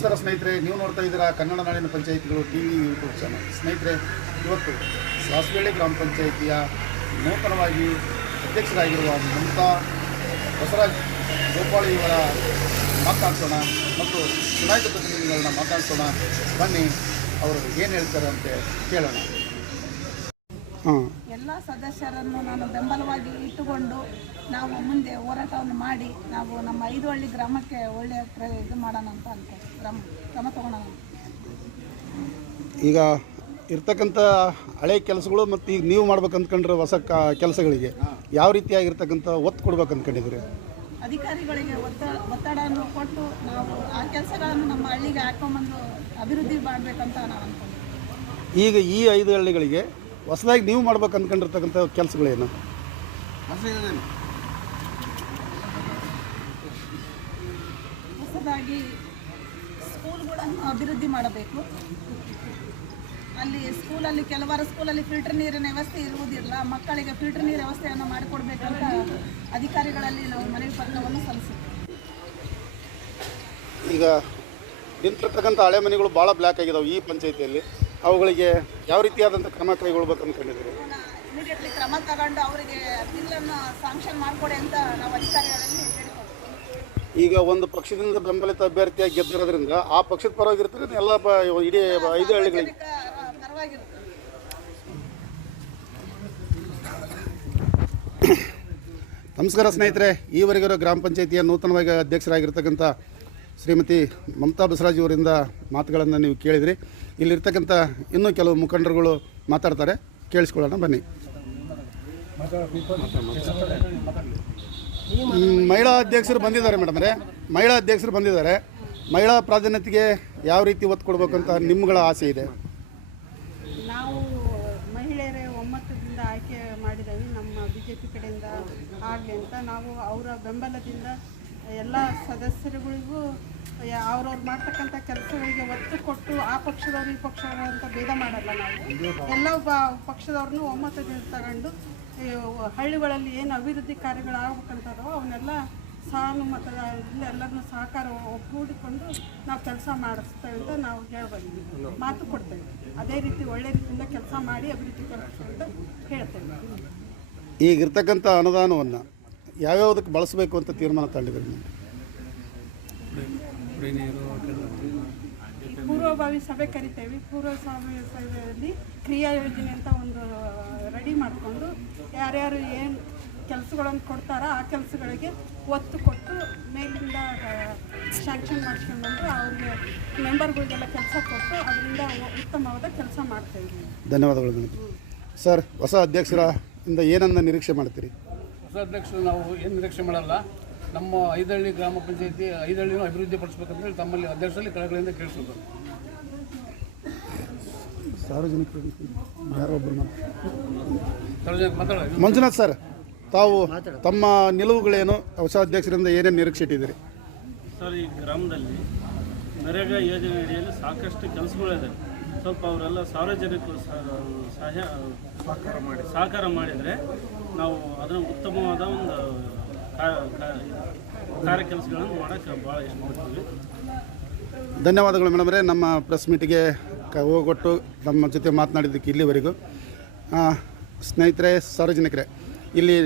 ನೀವು ನೋಡ್ತಾ ಇದ್ದೀರಾ ಕನ್ನಡ ನಾಡಿನ ಪಂಚಾಯಿತಿಗಳು ಟಿ ವಿ ಯೂಟ್ಯೂಬ್ ಚಾನಲ್ ಸ್ನೇಹಿತರೆ, ಇವತ್ತು ಸಾಸ್ವೇಳಿ ಗ್ರಾಮ ಪಂಚಾಯಿತಿಯ ನೂತನವಾಗಿ ಅಧ್ಯಕ್ಷರಾಗಿರುವ ಮಮತಾ ಬಸವರಾಜ್ ಗೋಪಾಳಿ ಇವರ ಮಾತಾಡ್ಸೋಣ ಮತ್ತು ಚುನಾಯಿತ ಪ್ರತಿನಿಧಿಗಳನ್ನ ಮಾತಾಡ್ಸೋಣ. ಬನ್ನಿ, ಅವರು ಏನು ಹೇಳ್ತಾರೆ ಅಂತ ಕೇಳೋಣ. ಎಲ್ಲ ಸದಸ್ಯರನ್ನು ನಾನು ಬೆಂಬಲವಾಗಿ ಇಟ್ಟುಕೊಂಡು ನಾವು ಮುಂದೆ ಹೋರಾಟವನ್ನು ಮಾಡಿ ನಾವು ನಮ್ಮ ಐದು ಹಳ್ಳಿ ಗ್ರಾಮಕ್ಕೆ ಒಳ್ಳೆಯ ಪ್ರ ಇದು ಮಾಡೋಣ ಅಂತ ಅನ್ಕೊ ಕ್ರಮ ಕ್ರಮ ತಗೊಳ್ಳೋಣ ಈಗ ಇರ್ತಕ್ಕಂಥ ಹಳೆ ಕೆಲಸಗಳು ಮತ್ತು ಈಗ ನೀವು ಮಾಡ್ಬೇಕು ಅಂದ್ಕೊಂಡ್ರೆ ಹೊಸ ಕ ಕೆಲಸಗಳಿಗೆ ಯಾವ ರೀತಿಯಾಗಿರ್ತಕ್ಕಂಥ ಒತ್ತು ಕೊಡ್ಬೇಕು ಅಂದ್ಕೊಂಡಿದ್ದೀರಿ ಅಧಿಕಾರಿಗಳಿಗೆ ಒತ್ತ ಒತ್ತಡವನ್ನು ಕೊಟ್ಟು ನಾವು ಆ ಕೆಲಸಗಳನ್ನು ನಮ್ಮ ಹಳ್ಳಿಗೆ ಹಾಕೊಂಬಂದು ಅಭಿವೃದ್ಧಿ ಮಾಡಬೇಕಂತ ನಾವು ಅನ್ಕೊಂಡ್ವಿ ಈಗ ಈ ಐದು ಹಳ್ಳಿಗಳಿಗೆ ಹೊಸದಾಗಿ ನೀವು ಮಾಡ್ಬೇಕು ಅಂದ್ಕೊಂಡಿರ್ತಕ್ಕಂಥ ಕೆಲಸಗಳೇನು? ಹೊಸದಾಗಿ. ಸ್ಕೂಲ್ಗಳನ್ನು ಅಭಿವೃದ್ಧಿ ಮಾಡಬೇಕು. ಅಲ್ಲಿ ಸ್ಕೂಲಲ್ಲಿ ಕೆಲವಾರು ಸ್ಕೂಲಲ್ಲಿ ಫಿಲ್ಟರ್ ನೀರಿನ ವ್ಯವಸ್ಥೆ ಇರುವುದಿಲ್ಲ. ಮಕ್ಕಳಿಗೆ ಫಿಲ್ಟರ್ ನೀರು ವ್ಯವಸ್ಥೆಯನ್ನು ಮಾಡಿಕೊಡ್ಬೇಕಂತ ಅಧಿಕಾರಿಗಳಲ್ಲಿ ನಾವು ಮನವಿ ಪತ್ರವನ್ನು ಸಲ್ಲಿಸುತ್ತೇವೆ ಈಗ ನಿಂತಿರ್ತಕ್ಕಂಥ ಹಳೆ ಮನೆಗಳು ಭಾಳ ಬ್ಲ್ಯಾಕ್ ಆಗಿದಾವೆ ಈ ಪಂಚಾಯಿತಿಯಲ್ಲಿ. ಅವುಗಳಿಗೆ ಯಾವ ರೀತಿಯಾದಂಥ ಕ್ರಮ ಕೈಗೊಳ್ಬೇಕು ಅಂದ್ಕೊಂಡಿದ್ದೀರಿ ಇಮಿಡಿಯೇಟ್ಲಿ ಕ್ರಮ ತಗೊಂಡು ಅವರಿಗೆ ಬಿಲ್ಲನ್ನು ಮಾಡಿಕೊಡಿ ಅಂತ ನಾವು ಅಧಿಕಾರಿಗಳಲ್ಲಿ ಈಗ ಒಂದು ಪಕ್ಷದಿಂದ ಬೆಂಬಲಿತ ಅಭ್ಯರ್ಥಿಯಾಗಿ ಗೆದ್ದಿರೋದ್ರಿಂದ ಆ ಪಕ್ಷದ ಪರವಾಗಿರ್ತಕ್ಕಂಥ ಎಲ್ಲ ಇಡೀ ಐದು ಹಳ್ಳಿಗಳಿಗೆ? ನಮಸ್ಕಾರ ಸ್ನೇಹಿತರೆ ಈವರೆಗಿರೋ ಗ್ರಾಮ ಪಂಚಾಯಿತಿಯ ನೂತನವಾಗಿ ಅಧ್ಯಕ್ಷರಾಗಿರ್ತಕ್ಕಂಥ ಶ್ರೀಮತಿ ಮಮತಾ ಬಸವರಾಜ್ ಅವರಿಂದ ಮಾತುಗಳನ್ನು ನೀವು ಕೇಳಿದ್ರಿ. ಇಲ್ಲಿರ್ತಕ್ಕಂಥ ಇನ್ನೂ ಕೆಲವು ಮುಖಂಡರುಗಳು ಮಾತಾಡ್ತಾರೆ. ಕೇಳಿಸ್ಕೊಳ್ಳೋಣ, ಬನ್ನಿ. ಮಹಿಳಾ ಅಧ್ಯಕ್ಷರು ಬಂದಿದ್ದಾರೆ ಮೇಡಮ್ರೆ ಮಹಿಳಾ ಅಧ್ಯಕ್ಷರು ಬಂದಿದ್ದಾರೆ. ಮಹಿಳಾ ಪ್ರಾಧಾನ್ಯತೆಗೆ ಯಾವ ರೀತಿ ಒತ್ತು ಕೊಡಬೇಕು ಅಂತ ನಿಮ್ಗಳ ಆಸೆ ಇದೆ? ನಾವು ಮಹಿಳೆಯರೇ ಒಮ್ಮತದಿಂದ ಆಯ್ಕೆ ಮಾಡಿದ್ದೇವೆ. ನಮ್ಮ ಬಿಜೆಪಿ ಕಡೆಯಿಂದ ಆಗಲಿ ಅಂತ ನಾವು ಅವರ ಬೆಂಬಲದಿಂದ ಎಲ್ಲ ಸದಸ್ಯರುಗಳಿಗೂ ಅವ್ರವ್ರು ಮಾಡ್ತಕ್ಕಂಥ ಕೆಲಸಗಳಿಗೆ ಒತ್ತು ಕೊಟ್ಟು ಆ ಪಕ್ಷದವ್ರು ಈ ಪಕ್ಷದವರು ಅಂತ ಭೇದ ಮಾಡಲ್ಲ ನಾವು. ಎಲ್ಲ ಪಕ್ಷದವ್ರನ್ನೂ ಒಮ್ಮತದಿಂದ ತಗೊಂಡು ಹಳ್ಳಿಗಳಲ್ಲಿ ಏನು ಅಭಿವೃದ್ಧಿ ಕಾರ್ಯಗಳು ಆಗ್ಬೇಕಂತಾರೋ ಅವನ್ನೆಲ್ಲ ಸಾನುಮತದ ಎಲ್ಲರನ್ನೂ ಸಹಕಾರ ಒಗ್ಗೂಡಿಕೊಂಡು ನಾವು ಕೆಲಸ ಮಾಡಿಸ್ತೇವೆ ಅಂತ ನಾವು ಹೇಳ್ಬಂದಿದ್ದೀವಿ ಮಾತು ಕೊಡ್ತೇವೆ. ಅದೇ ರೀತಿ ಒಳ್ಳೆ ರೀತಿಯಿಂದ ಕೆಲಸ ಮಾಡಿ ಅಭಿವೃದ್ಧಿ ಅಂತ ಹೇಳ್ತೇವೆ. ಈಗಿರ್ತಕ್ಕಂಥ ಅನುದಾನವನ್ನು ಯಾವ್ಯಾವುದಕ್ಕೆ ಬಳಸಬೇಕು ಅಂತ ತೀರ್ಮಾನ ತಗೊಂಡಿದ್ದೀರಿ ನೀವು? ಪೂರ್ವಭಾವಿ ಸಭೆ ಕರಿತೇವೆ. ಪೂರ್ವಭಾವಿ ಸಭೆಯಲ್ಲಿ ಕ್ರಿಯಾ ಯೋಜನೆ ಅಂತ ಒಂದು ರೆಡಿ ಮಾಡಿಕೊಂಡು ಯಾರ್ಯಾರು ಏನು ಕೆಲಸಗಳನ್ನು ಕೊಡ್ತಾರೋ ಆ ಕೆಲಸಗಳಿಗೆ ಒತ್ತು ಕೊಟ್ಟು ಮೇಲಿಂದ ಶಾಂಕ್ಷನ್ ಮಾಡ್ಸ್ಕೊಂಡು ಬಂದರೆ ಅವ್ರಿಗೆ ಮೆಂಬರ್ಗಳಿಗೆಲ್ಲ ಕೆಲಸ ಕೊಟ್ಟು ಅದರಿಂದ ಉತ್ತಮವಾದ ಕೆಲಸ ಮಾಡ್ತೇವೆ. ಧನ್ಯವಾದಗಳು ಸರ್ ಹೊಸ ಅಧ್ಯಕ್ಷರ ಇಂದ ಏನನ್ನ ನಿರೀಕ್ಷೆ ಮಾಡ್ತೀರಿ? ಹೊಸ ಅಧ್ಯಕ್ಷರು ನಾವು ಏನು ನಿರೀಕ್ಷೆ ಮಾಡಲ್ಲ. ನಮ್ಮ ಐದಹಳ್ಳಿ ಗ್ರಾಮ ಪಂಚಾಯತಿ ಐದಹಳ್ಳಿನೂ ಅಭಿವೃದ್ಧಿ ಪಡಿಸ್ಬೇಕಂತೇಳಿ ತಮ್ಮಲ್ಲಿ ಅಧ್ಯಕ್ಷರಲ್ಲಿ ಕಳಗಳಿಂದ ಕೇಳಿಸೋದು ಸಾರ್ವಜನಿಕರು ಸಾರ್ವಜನಿಕ ಮಾತಾಡೋದು ಮಂಜುನಾಥ್ ಸರ್ ತಾವು ತಮ್ಮ ನಿಲುವುಗಳೇನು ಹೊಸ ಅಧ್ಯಕ್ಷರಿಂದ ಏನೇನು ನಿರೀಕ್ಷೆ ಇಟ್ಟಿದ್ದೀರಿ? ಸರ್ ಈ ಗ್ರಾಮದಲ್ಲಿ ನರೇಗಾ ಯೋಜನೆ ಅಡಿಯಲ್ಲಿ ಸಾಕಷ್ಟು ಕೆಲಸಗಳಿದೆ. ಸ್ವಲ್ಪ ಅವರೆಲ್ಲ ಸಾರ್ವಜನಿಕರು ಸಹಾಯ ಸಹಕಾರ ಮಾಡಿ, ಸಹಕಾರ ಮಾಡಿದರೆ ನಾವು ಅದನ್ನು ಉತ್ತಮವಾದ ಒಂದು ಕಾರ್ಯ ಕೆಲಸಗಳನ್ನು ಮಾಡೋಕ್ಕೆ ಭಾಳ ಇಷ್ಟಪಡ್ತೀವಿ. ಧನ್ಯವಾದಗಳು ಮೇಡಮ್ರೆ ನಮ್ಮ ಪ್ರೆಸ್ ಮೀಟಿಗೆ ಹೋಗೊಟ್ಟು ನಮ್ಮ ಜೊತೆ ಮಾತನಾಡಿದ್ದಕ್ಕೆ ಇಲ್ಲಿವರೆಗೂ. ಸ್ನೇಹಿತರೆ, ಸಾರ್ವಜನಿಕರೇ, ಇಲ್ಲಿ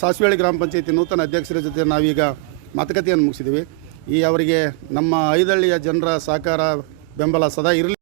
ಸಾಸಿವೆಹಳ್ಳಿ ಗ್ರಾಮ ಪಂಚಾಯತಿ ನೂತನ ಅಧ್ಯಕ್ಷರ ಜೊತೆ ನಾವೀಗ ಮಾತುಕತೆಯನ್ನು ಮುಗಿಸಿದ್ದೀವಿ. ಈ ಅವರಿಗೆ ನಮ್ಮ ಐದಳ್ಳಿಯ ಜನರ ಸಹಕಾರ ಬೆಂಬಲ ಸದಾ ಇರಲಿ